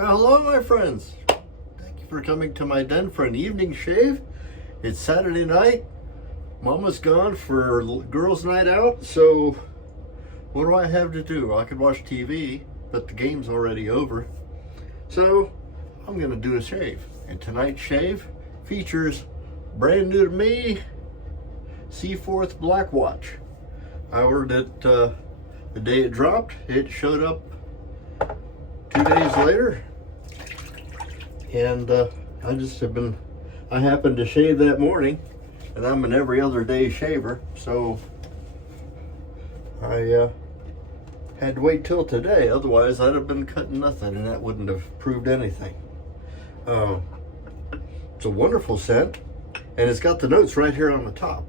Hello, my friends. Thank you for coming to my den for an evening shave. It's Saturday night. Mama's gone for girls' night out, so what do I have to do? I could watch TV, but the game's already over. So I'm gonna do a shave. And tonight's shave features brand new to me, Seaforth Black Watch. I ordered it the day it dropped. It showed up 2 days later. And I happened to shave that morning, and I'm an every other day shaver, so I had to wait till today. Otherwise, I'd have been cutting nothing, and that wouldn't have proved anything. It's a wonderful scent, and it's got the notes right here on the top.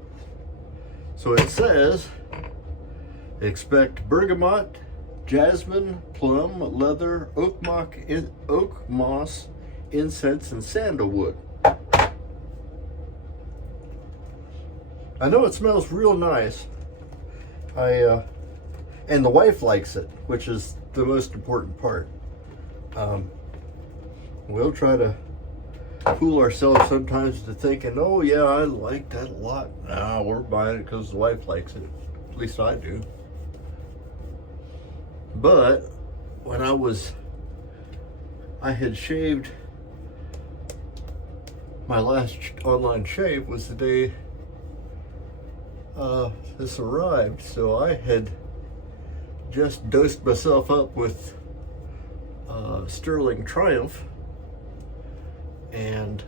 So it says, expect bergamot, jasmine, plum, leather, oak moss, incense, and sandalwood. I know it smells real nice. And the wife likes it, which is the most important part. We'll try to fool ourselves sometimes to thinking, oh yeah, I like that a lot. Nah, we're buying it because the wife likes it. At least I do. But when I had shaved, my last online shave was the day this arrived. So I had just dosed myself up with Sterling Triumph, and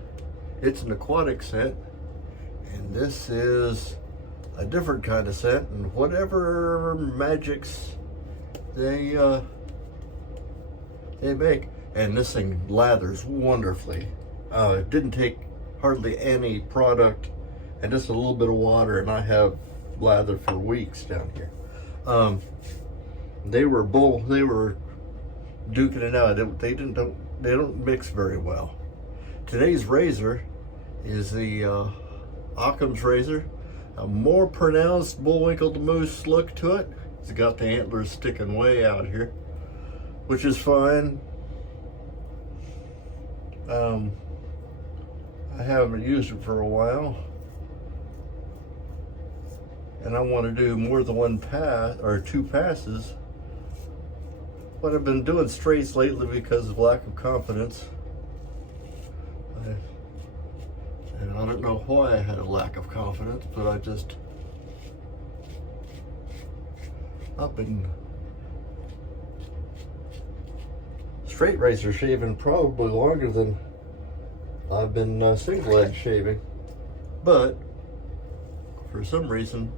it's an aquatic scent, and this is a different kind of scent, and whatever magics they make, and this thing lathers wonderfully. It didn't take hardly any product and just a little bit of water, and I have lather for weeks down here. They were duking it out. They don't mix very well. Today's razor is the Occam's razor, a more pronounced bullwinkle moose look to it. It's got the antlers sticking way out here, which is fine. I haven't used it for a while, and I want to do more than one pass or two passes. But I've been doing straights lately because of lack of confidence. And I don't know why I had a lack of confidence, but I've been straight razor shaving probably longer than I've been single edge shaving. But for some reason,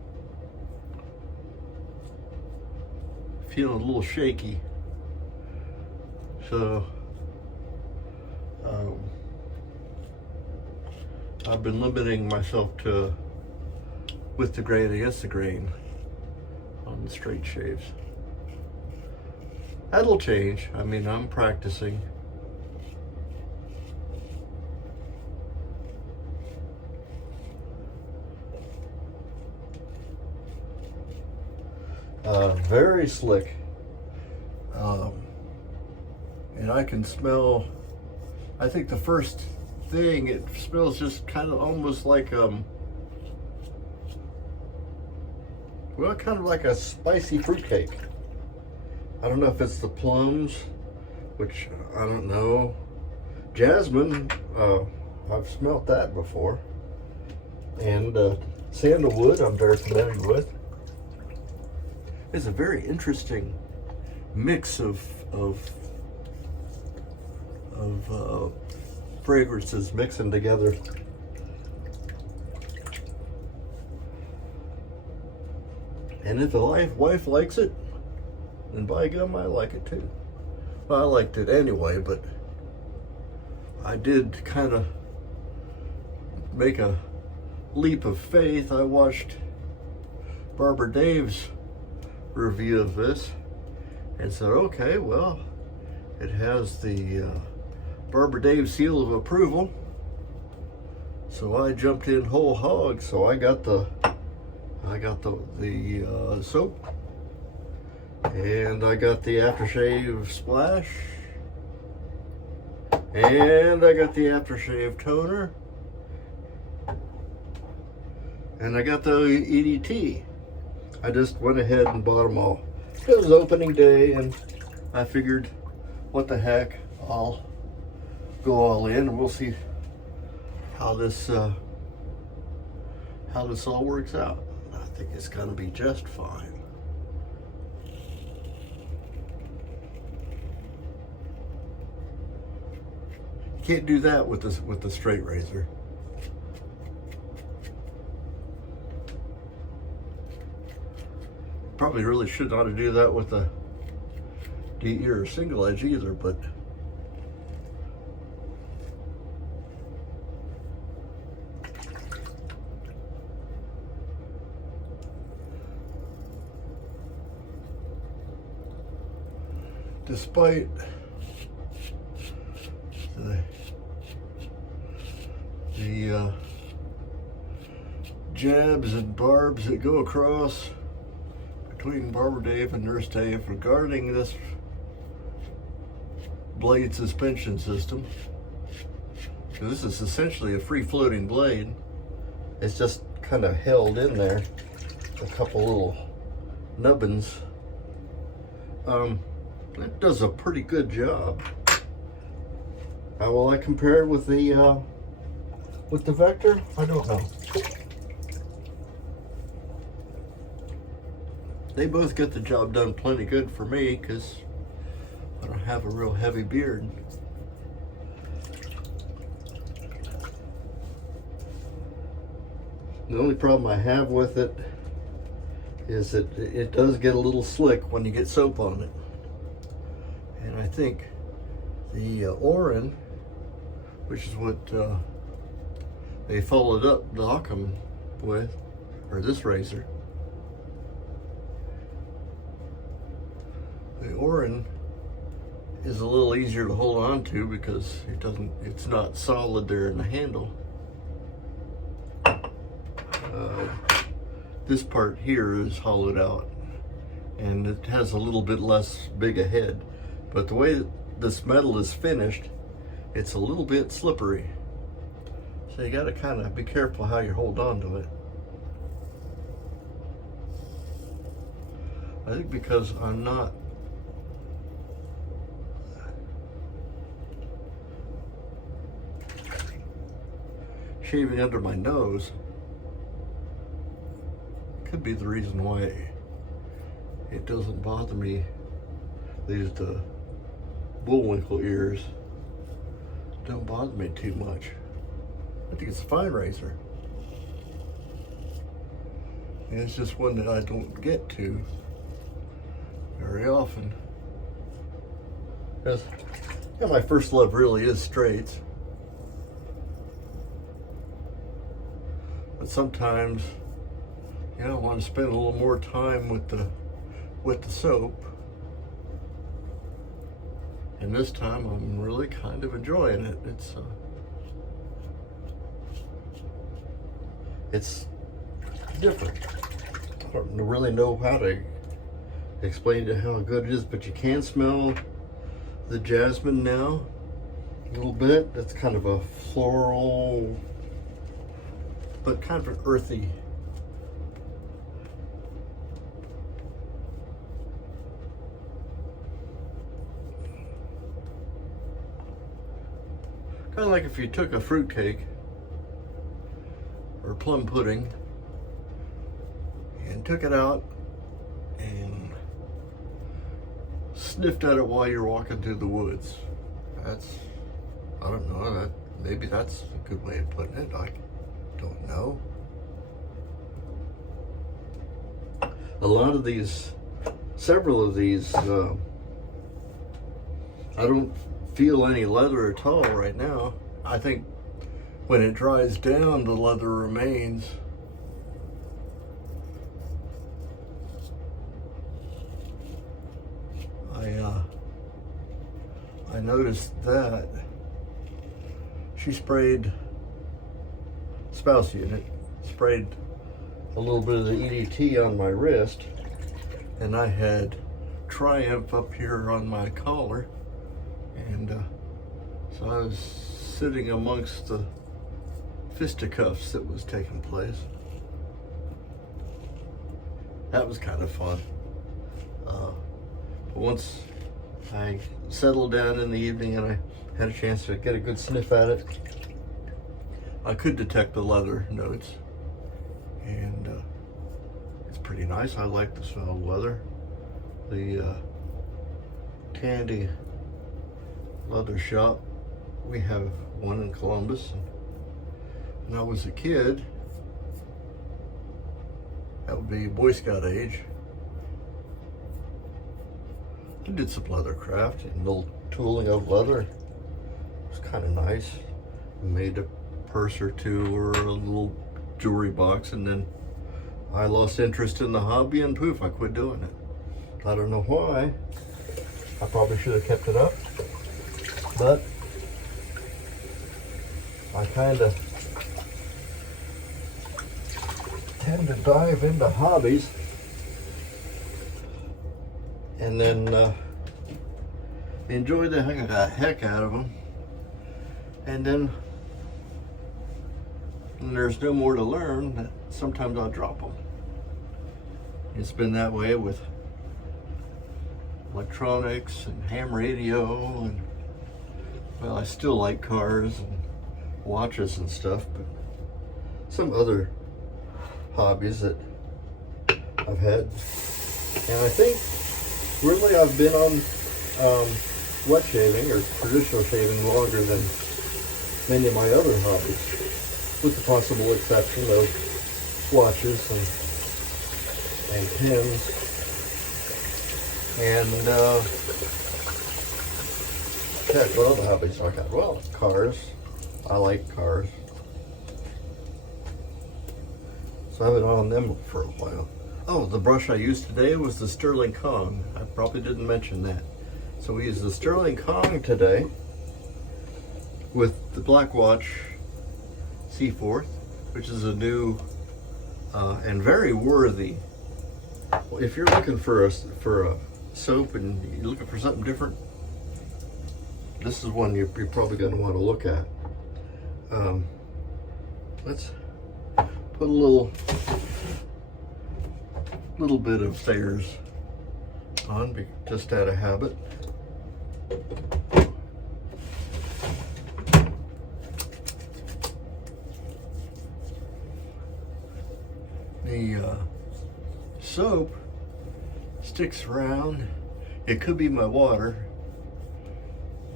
feeling a little shaky. So I've been limiting myself to with the grain against the grain on the straight shaves. That'll change. I mean, I'm practicing. Very slick. And I can smell, I think the first thing, it smells just kind of almost like kind of like a spicy fruitcake. I don't know if it's the plums, which I don't know. Jasmine, I've smelt that before. And sandalwood, I'm very familiar with. It's a very interesting mix of fragrances mixing together. And if the wife likes it, then by gum, I like it too. Well, I liked it anyway, but I did kind of make a leap of faith. I watched Barbara Dave's review of this and said, okay, well, it has the Barbara Dave seal of approval. So I jumped in whole hog. So I got the soap, and I got the aftershave splash, And I got the aftershave toner. And I got the EDT. I just went ahead and bought them all. It was opening day and I figured, what the heck, I'll go all in and we'll see how this all works out. I think it's gonna be just fine. You can't do that with the straight razor. Probably really should not do that with a DE or single edge either, but despite the jabs and barbs that go across between Barber Dave and Nurse Dave regarding this blade suspension system. So this is essentially a free floating blade. It's just kind of held in there, a couple little nubbins. It does a pretty good job. How will I compare it with the Vector? I don't know. They both get the job done plenty good for me because I don't have a real heavy beard. The only problem I have with it is that it does get a little slick when you get soap on it. And I think the Orin, which is what they followed up the Occam with, or this razor, the Orin is a little easier to hold on to because it's not solid there in the handle. This part here is hollowed out and it has a little bit less big a head, but the way that this metal is finished, it's a little bit slippery, so you got to kind of be careful how you hold on to it. I think because I'm not shaving under my nose, could be the reason why it doesn't bother me. These bullwinkle ears don't bother me too much. I think it's a fine razor. And it's just one that I don't get to very often. Because my first love really is straights. But sometimes I want to spend a little more time with the soap. And this time I'm really kind of enjoying it. It's different. I don't really know how to explain to how good it is, but you can smell the jasmine now a little bit. That's kind of a floral, but kind of an earthy. Kind of like if you took a fruit cake or plum pudding and took it out and sniffed at it while you're walking through the woods. I don't know, maybe that's a good way of putting it. I don't know. Several of these, I don't feel any leather at all right now. I think when it dries down, the leather remains. I noticed that she sprayed, spouse unit, sprayed a little bit of the EDT on my wrist, and I had Triumph up here on my collar, and So I was sitting amongst the fisticuffs that was taking place. That was kind of fun. But once I settled down in the evening and I had a chance to get a good sniff at it, I could detect the leather notes. And it's pretty nice. I like the smell of leather. The Tandy leather shop, we have one in Columbus. When I was a kid, that would be Boy Scout age, I did some leather craft and little tooling of leather. It was kind of nice. Made a purse or two or a little jewelry box, and then I lost interest in the hobby and poof, I quit doing it. I don't know why. I probably should have kept it up, but I kind of tend to dive into hobbies and then enjoy the heck out of them, and then when there's no more to learn, sometimes I'll drop them. It's been that way with electronics and ham radio, and well, I still like cars and watches and stuff, but some other hobbies that I've had. And I think really I've been on wet shaving or traditional shaving longer than many of my other hobbies, with the possible exception of watches and pins. And heck, what other hobbies I got? Well, cars. I like cars. So I've been on them for a while. Oh, the brush I used today was the Sterling Kong. I probably didn't mention that. So we used the Sterling Kong today with the Black Watch Seaforth, which is a new and very worthy. If you're looking for a soap and you're looking for something different, this is one you're probably going to want to look at. Let's put a little bit of Thayer's on, just out of habit. The soap sticks around. It could be my water,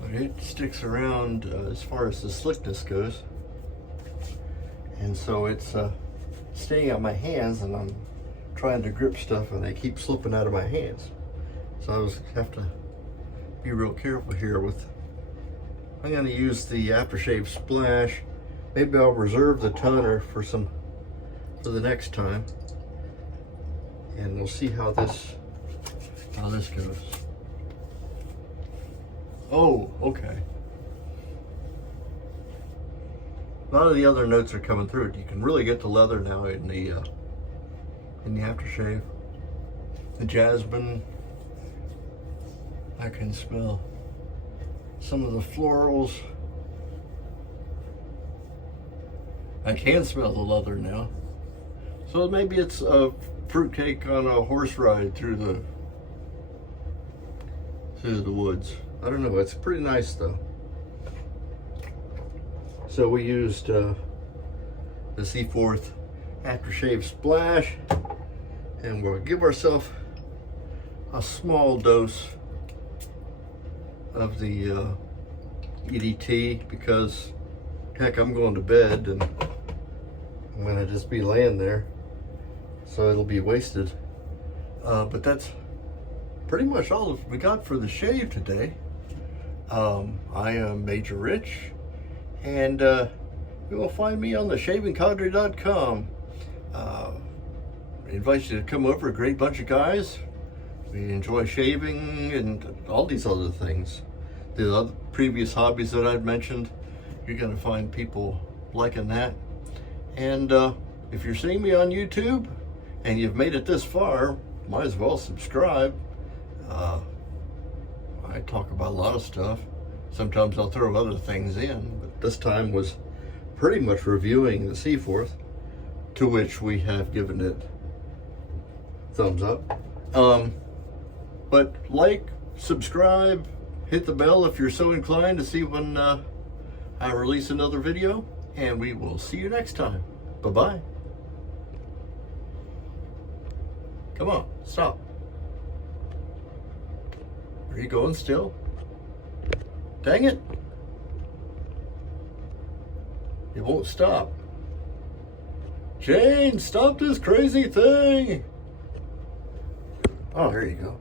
but it sticks around as far as the slickness goes, and so it's staying on my hands, and I'm trying to grip stuff and they keep slipping out of my hands. So I have to be real careful here with. I'm going to use the aftershave splash. Maybe I'll reserve the toner for the next time, and we'll see how this goes. Oh, okay. A lot of the other notes are coming through. You can really get the leather now in the aftershave. The jasmine, I can smell some of the florals. I can smell the leather now. So maybe it's a fruitcake on a horse ride through the woods. I don't know, it's pretty nice though. So we used the Seaforth aftershave splash, and we'll give ourselves a small dose of the EDT, because heck, I'm going to bed and I'm gonna just be laying there, so it'll be wasted. But that's pretty much all we got for the shave today. I am Major Rich, and you will find me on the shavingcadre.com. I invite you to come over, a great bunch of guys. We enjoy shaving and all these other things. The other previous hobbies that I've mentioned, you're going to find people liking that. And if you're seeing me on YouTube and you've made it this far, might as well subscribe. I talk about a lot of stuff. Sometimes I'll throw other things in, but this time was pretty much reviewing the Seaforth, to which we have given it thumbs up. But like, subscribe, hit the bell if you're so inclined to see when I release another video, and we will see you next time. Bye-bye. Come on, stop. Are you going still? Dang it. It won't stop. Jane, stop this crazy thing. Oh, there you go.